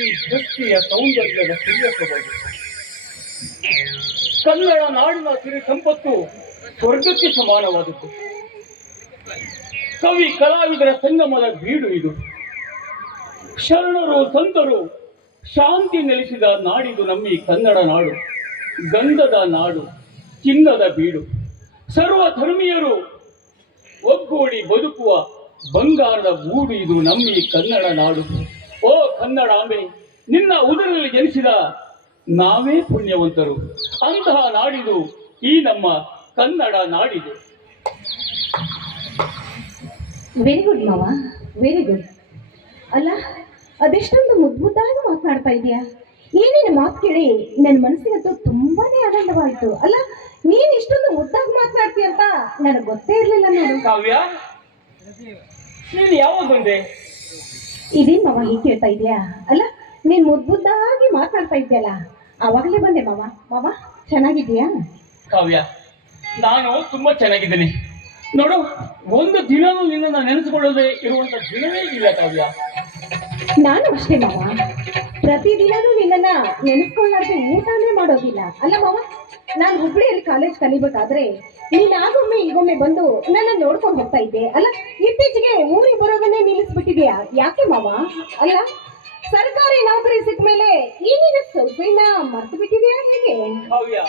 ಈ ಸೃಷ್ಟಿಯ ಸೌಂದರ್ಯದ ಪ್ರಿಯಸಬಹುದು ಕನ್ನಡ ನಾಡಿನ ಸಿರಿ ಸಂಪತ್ತು ಸ್ವರ್ಗಕ್ಕೆ ಸಮಾನವಾದದ್ದು. ಕವಿ ಕಲಾವಿದರ ಸಂಗಮದ ಬೀಡು ಇದು. ಶರಣರು, ಸಂತರು ಶಾಂತಿ ನೆಲೆಸಿದ ನಾಡಿದು ನಮ್ಮ ಈ ಕನ್ನಡ ನಾಡು. ಗಂಧದ ನಾಡು, ಚಿನ್ನದ ಬೀಡು. ಸರ್ವ ಧರ್ಮೀಯರು ಒಗ್ಗೂಡಿ ಬದುಕುವ ಬಂಗಾರದ ಗೂಡು ಇದು ನಮ್ಮ ಈ ಕನ್ನಡ ನಾಡು. ಕನ್ನಡಾಂಬೆ ನಿನ್ನ ಉದರಲ್ಲಿ ಜನಿಸಿದ ನಾವೇ ಪುಣ್ಯವಂತರು. ಅಂತಹ ನಾಡಿದು ಈ ನಮ್ಮ ಕನ್ನಡ ನಾಡಿದು. ವೆರಿ ಗುಡ್ ಮಾವ. ವೆರಿ ಗುಡ್ ಅಲ್ಲ ಅದೆಷ್ಟೊಂದು ಮುದ್ದಾಗಿ ಮಾತನಾಡ್ತಾ ಇದೆಯಾ ಏನೇನು ಮಾತು ಕೇಳಿ ನನ್ನ ಮನಸ್ಸಿಗಂತೂ ತುಂಬಾನೇ ಆನಂದವಾಯಿತು. ಅಲ್ಲ ನೀನ್ ಇಷ್ಟೊಂದು ಮುದ್ದಾಗಿ ಮಾತನಾಡ್ತೀಯ ಅಂತ ನನಗೆ ಗೊತ್ತೇ ಇರಲಿಲ್ಲ ನೋಡು. ಕಾವ್ಯ ನೀನು ಯಾವಾಗ ಬಂದೆ? ಇದೇನ್ ಮಾವ ಹೀಗೆ ಹೇಳ್ತಾ ಇದೆಯಾ? ಅಲ್ಲ ನೀನ್ ಮುದ್ದುದ್ದಾಗಿ ಮಾತಾಡ್ತಾ ಮಾತನಾಡ್ತಾ ಇದ್ಯಲ್ಲ ಅವಾಗಲೇ ಬಂದೆ ಮಾವ. ಮಾವ ಚೆನ್ನಾಗಿದ್ಯಾ ಕಾವ್ಯ ನಾನು ತುಂಬಾ ಚೆನ್ನಾಗಿದ್ದೀನಿ. ನೋಡು ಒಂದು ದಿನವೂ ನಿನ್ನನ್ನು ನೆನೆಸಿಕೊಳ್ಳದೆ ಇರುವಂತ ದಿನವೇ ಇಲ್ಲ ಕಾವ್ಯ. ನಾನು ಅಷ್ಟೇ ಮಾವ. ಪ್ರತಿದಿನನೂ ನಿನ್ನನ್ನ ನೆನೆಸ್ಕೊಳ್ಳಾರ್ದೆ ಊಟನೇ ಮಾಡೋದಿಲ್ಲ. ಅಲ್ಲ ಮಾವ ನಾನು ಹುಬ್ಳಿಯಲ್ಲಿ ಕಾಲೇಜ್ ಕಲಿಬೇಕಾದ್ರೆ ನೀನ್ ಆಗೊಮ್ಮೆ ಈಗೊಮ್ಮೆ ಬಂದು ನನ್ನ ನೋಡ್ಕೊಂಡು ಹೋಗ್ತಾ ಇದ್ದೆ, ಅಲ್ಲ? ಇತ್ತೀಚೆಗೆ ಊರಿಗೆ ಬರೋದನ್ನೇ ನಿಲ್ಲಿಸ್ಬಿಟ್ಟಿದ್ಯಾ? ಯಾಕೆ ಮಾವ? ಅಲ್ಲ, ಸರ್ಕಾರಿ ನೌಕರಿ ಸಿಕ್ಕ ಮೇಲೆ ಈ ನಿನ್ನ ಸೊಸೆನ ಮರ್ತು ಬಿಟ್ಟಿದ್ಯಾ ಹೇಗೆ? ನಿನ್ನ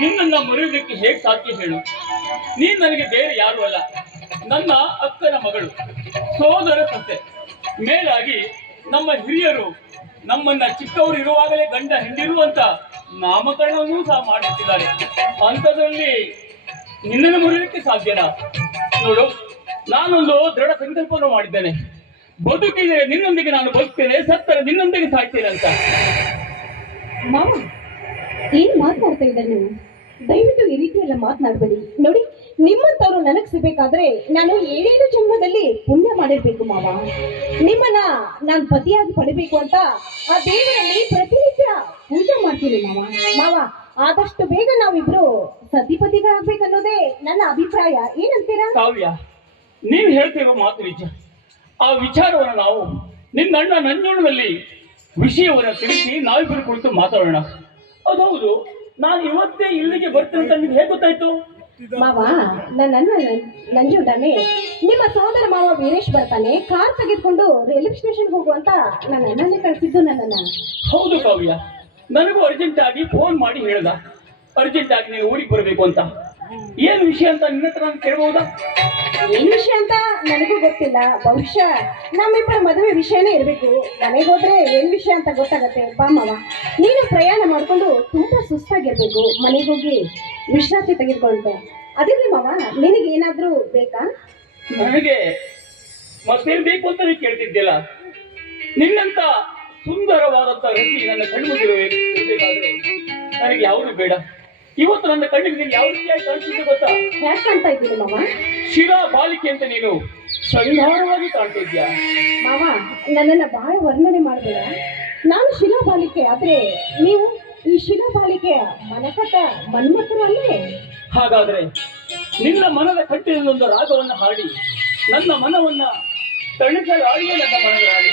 ನಿನ್ನನ್ನ ಮರೆಯೋದಕ್ಕೆ ಹೇಗೆ ಸಾಧ್ಯ ಹೇಳು? ನೀನ್ ನನಗೆ ಬೇರೆ ಯಾರು ಅಲ್ಲ. ನನ್ನ ಅಕ್ಕನ ಮಗಳು, ಸೋದರ ಸೊಸೆ. ಮೇಲಾಗಿ ನಮ್ಮ ಹಿರಿಯರು ನಮ್ಮನ್ನ ಚಿಕ್ಕವರು ಇರುವಾಗಲೇ ಗಂಡ ಹಿಂದಿರುವಂತ ನಾಮಕರಣವನ್ನೂ ಸಹ ಮಾಡುತ್ತಿದ್ದಾರೆ ಅಂಥದ್ರಲ್ಲಿ ನಿನ್ನನ್ನು ಮುರಿಯಲಿಕ್ಕೆ ಸಾಧ್ಯನಾ? ನೋಡು, ನಾನೊಂದು ದೃಢ ಸಂಕಲ್ಪವನ್ನು ಮಾಡಿದ್ದೇನೆ. ಬದುಕಿಗೆ ನಿನ್ನೊಂದಿಗೆ ನಾನು ಬದುಕ್ತೇನೆ, ಸತ್ತರೆ ನಿನ್ನೊಂದಿಗೆ ಸಾಯ್ತೇನೆ ಅಂತ. ಏನ್ ಮಾತನಾಡ್ತಾ ಇದ್ದಾರೆ ನೀವು? ದಯವಿಟ್ಟು ಈ ರೀತಿ ಎಲ್ಲ ಮಾತನಾಡಬೇಡಿ. ನೋಡಿ, ನಿಮ್ಮಂತವ್ರು ನನಗ್ ಸಿಗ್ಬೇಕಾದ್ರೆ ನಾನು ಏಳೇಳು ಜನ್ಮದಲ್ಲಿ ಪುಣ್ಯ ಮಾಡಿರ್ಬೇಕು ಮಾವ. ನಿಮ್ಮನ್ನ ನಾನು ಪತಿಯಾಗಿ ಪಡಿಬೇಕು ಅಂತ ಆ ದೇವರಲ್ಲಿ ಪ್ರತಿನಿತ್ಯ ಪೂಜೆ ಮಾಡ್ತೀವಿ ಮಾವ. ಮಾವ ಆದಷ್ಟು ಬೇಗ ನಾವಿಬ್ರು ಸತಿಪತಿಗಳಾಗ್ಬೇಕನ್ನೋದೇ ನನ್ನ ಅಭಿಪ್ರಾಯ. ಏನಂತೀರಾ? ಕಾವ್ಯ ನೀನು ಹೇಳ್ತಿರೋ ಮಾತು ನಿಜ. ಆ ವಿಚಾರವನ್ನು ನಾವು ನಿನ್ನ ಅಣ್ಣ ನಂಜೋಣದಲ್ಲಿ ವಿಷಯವನ್ನು ತಿಳಿಸಿ ನಾವಿಬ್ಬರು ಕುಳಿತು ಮಾತಾಡೋಣ. ಅದೌದು ನಾನು ಇವತ್ತೇ ಇಲ್ಲಿಗೆ ಬರ್ತೇನೆ ಅಂತ ನಿಮ್ಗೆ ಹೇಗೆ ಗೊತ್ತಾಯ್ತು? ಮಾವ ನನ್ನ ನಂಜುಡನೆ ನಿಮ್ಮ ಸೋದರ ಮಾವ ವೀರೇಶ್ ಬರ್ತಾನೆ ಕಾರ್ ತೆಗೆದುಕೊಂಡು ರೈಲ್ವೆ ಸ್ಟೇಷನ್ ಹೋಗುವಂತ ನನ್ನ ಅಣ್ಣನೇ ಕಳಿಸಿದ್ದು ನನ್ನನ್ನ. ಹೌದು ಕಾವ್ಯ ನನಗೂ ಅರ್ಜೆಂಟ್ ಆಗಿ ಫೋನ್ ಮಾಡಿ ಹೇಳ್ದ ಅರ್ಜೆಂಟ್ ಆಗಿ ನೀನು ಊರಿಗೆ ಬರಬೇಕು ಅಂತ. ಏನು ವಿಷಯ ಅಂತ ನಿನ್ನ ಹತ್ರ ನಾನು ಕೇಳ್ಬಹುದಾ ಏನ್ ವಿಷಯ ಅಂತ ನನಗೂ ಗೊತ್ತಿಲ್ಲ. ಬಹುಶಃ ನಮ್ಮಿಬ್ಬರ ಮದುವೆ ವಿಷಯನೇ ಇರಬೇಕು. ಮನೆಗೆ ಹೋದ್ರೆ ಏನ್ ವಿಷಯ ಅಂತ ಗೊತ್ತಾಗತ್ತೆ? ಬಾ ಮಾವ. ನೀನು ಪ್ರಯಾಣ ಮಾಡ್ಕೊಂಡು ತುಂಬಾ ಸುಸ್ತಾಗಿರ್ಬೇಕು. ಮನೆಗೆ ಹೋಗಿ ವಿಶ್ರಾಂತಿ ತೆಗೆದುಕೊಳ್ತೆ ಅದಿರ್ಲಿ ಮಾವ ನಿನಗೆ ಏನಾದ್ರೂ ಬೇಕಾ? ನನಗೆ ಮತ್ತೇನ್ ಬೇಕು ಅಂತ ಕೇಳ್ತಿದ್ದಿಲ್ಲ ನಿನ್ನಂತ ಸುಂದರವಾದಂತ ವ್ಯಕ್ತಿ ನನ್ನ ಕಣ್ಮುಗಿರಬೇಕಾದ್ರೆ ನನಗೆ ಯಾವುದು ಬೇಡ. ಇವತ್ತು ನನ್ನ ಕಣ್ಣಿಗೆ ನೀನು ಯಾವ ರೀತಿಯಾಗಿ ಕಾಣಿಸ್ತಿದ್ದೆ ಗೊತ್ತಾ? ಯಾಕೆ ಕಾಣ್ತಾ ಇದ್ದೀನಿ ಮಾವ? ಶಿರಾ ಬಾಲಿಕೆ ಅಂತ ನೀನು ಸಂಧಾರವಾಗಿ ಕಾಣ್ತಾ ಇದ್ಯಾ ಮಾವ ನನ್ನನ್ನ ಬಹಳ ವರ್ಣನೆ ಮಾಡಬೇಡ. ನಾನು ಶಿಲಾಬಾಲಿಕೆ ಆದ್ರೆ ನೀವು ಈ ಶಿಲಾಬಾಲಿಕೆಯ ಮನಕಟ ಮನ್ಮಥರು ಅಲ್ಲೇ ಹಾಗಾದ್ರೆ ನಿನ್ನ ಮನದ ಕಟ್ಟಿನೊಂದು ರಾಗವನ್ನು ಹಾಡಿ ನನ್ನ ಮನವನ್ನ ತಣಿಸಲಾಡಿಯೇ ನನ್ನ ಮನದ ರಾಡಿ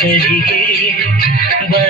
सजगे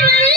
Thank you.